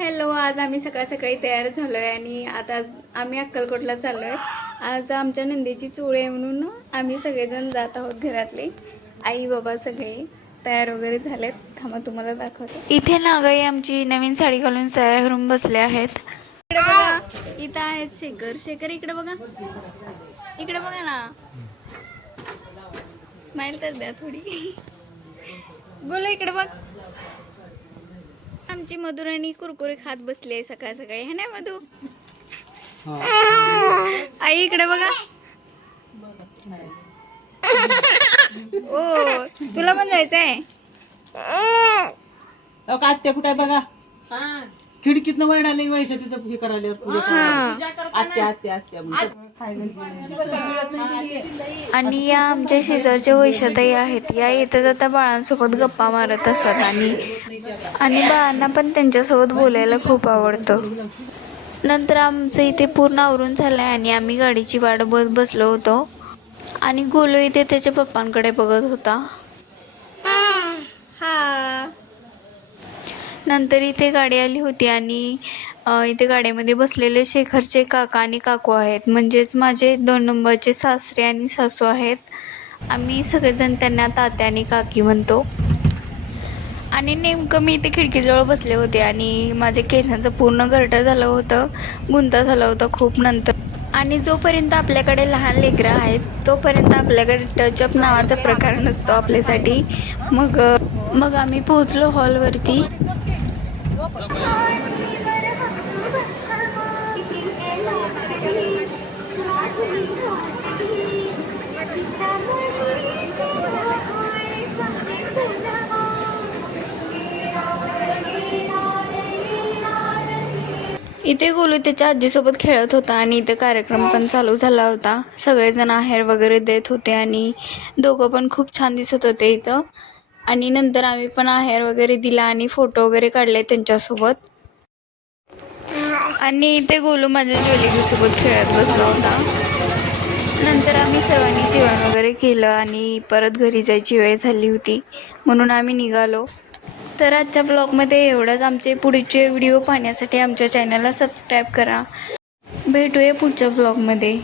Hello, आज आम्ही सकाळ सकाळी तयार झालो आहे आणि आता आम्ही अक्कलकोटला चाललो आहे. आज आमच्या नंदीची चूळ आहे म्हणून आम्ही सगळेजण जात आहोत. घरातले आई बाबा सगळे तयार वगैरे झालेत. थांबा तुम्हाला दाखवते. इथे नागाई आमची नवीन साडी घालून तयार होऊन बसले आहेत. इकडे बघा, इथं आहेत शेखर इकडे बघा, इकडे बघा ना. स्माइल तर द्या थोडी. बोला इकडे बघ. आमची मधुराणी कुरकुरे खात बसली आहे सकाळ सकाळी, है ना मधू? आई इकडे बघा. ओ तुला पण जायचंय? आत्या कुठे बघा, खिडकीतनं वरडाले वैशा तिथं हे करायला आत्या आत्या आत्या. आणि या आमच्या शेजारच्या वैशाताई आहेत. या येता जाता बाळांसोबत गप्पा मारत असतात आणि बाळांना पण त्यांच्यासोबत बोलायला खूप आवडतं. नंतर आमचं इथे पूर्ण आवरून झालं आहे आणि आम्ही गाडीची वाट बघत बसलो होतो आणि गोलू इथे त्याच्या पप्पांकडे बघत होता. नंतर इथे गाडी आली होती आणि इथे गाडीमध्ये बसलेले शेखरचे काका आणि काकू आहेत, म्हणजेच माझे 2 नंबरचे सासरे आणि सासू आहेत. आम्ही सगळेजण त्यांना तात्या आणि काकी म्हणतो. आणि नेमकं मी इथे खिडकीजवळ बसले होते आणि माझे केसांचं पूर्ण घरटं झालं होतं, गुंता झाला होता खूप. नंतर आणि जोपर्यंत आपल्याकडे लहान लेकरं आहेत तोपर्यंत आपल्याकडे टचअप नावाचा प्रकार नसतो आपल्यासाठी. मग आम्ही पोहोचलो हॉलवरती. इथे गोलू त्याच्या आजीसोबत खेळत होता आणि इथे कार्यक्रम पण चालू झाला होता. सगळेजण आहेर वगैरे देत होते आणि दोघं पण खूप छान दिसत होते इथं. आणि नंतर आम्ही पण आहेर वगैरे दिला आणि फोटो वगैरे काढले त्यांच्यासोबत. आणि इथे गोलू माझ्या ज्वेलरीसोबत खेळत बसला होता. नंतर आम्ही सर्वांनी जेवण वगैरे केलं आणि परत घरी जायची वेळ झाली होती म्हणून आम्ही निघालो. तर आजच्या व्लॉगमध्ये एवढंच. आमचे पुढचे व्हिडिओ पाहण्यासाठी आमच्या चॅनलला सबस्क्राईब करा. भेटूया पुढच्या व्लॉगमध्ये.